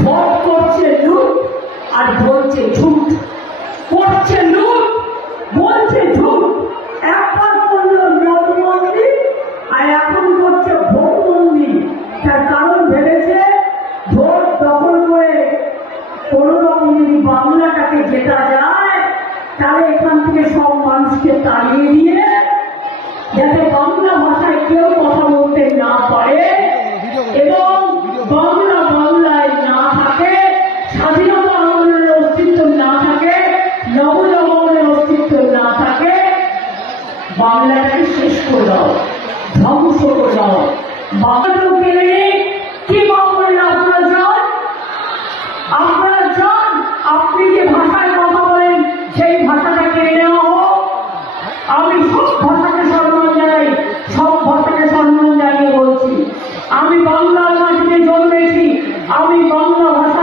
Vote করছে লুট আর বলছে ঝুট, করছে লুট বলছে ঝুট। একবার করলো নবমন্দির আর এখন করছে ভোট মন্দির। তার কারণ ভেবেছে ভোট দখল করে কোনো রকম যদি বাংলাটাকে জেতা যায় তাহলে এখান থেকে সব মানুষকে তাড়িয়ে দিয়ে যাতে বাংলা ভাষায় কেউ কথা বলতে না পারে এবং বাংলা বাংলায় না থাকে, স্বাধীনতা আন্দোলনের অস্তিত্ব না থাকে, নবজাগরণের অস্তিত্ব না থাকে, বাংলাটাকে শেষ করে দাও, ধ্বংস করে দাও। বাংলা পেলে কি বাংলা আপনারা চান? আপনারা চান আপনি যে ভাষায় কথা বলেন সেই ভাষাটা কেড়ে নেওয়া হোক? আমি সব ভাষাকে সম্মান জানাই, সব ভাষাকে সম্মান জানিয়ে বলছি আমি বাংলার মাটিতে জন্মেছি, আমি বাংলা ভাষা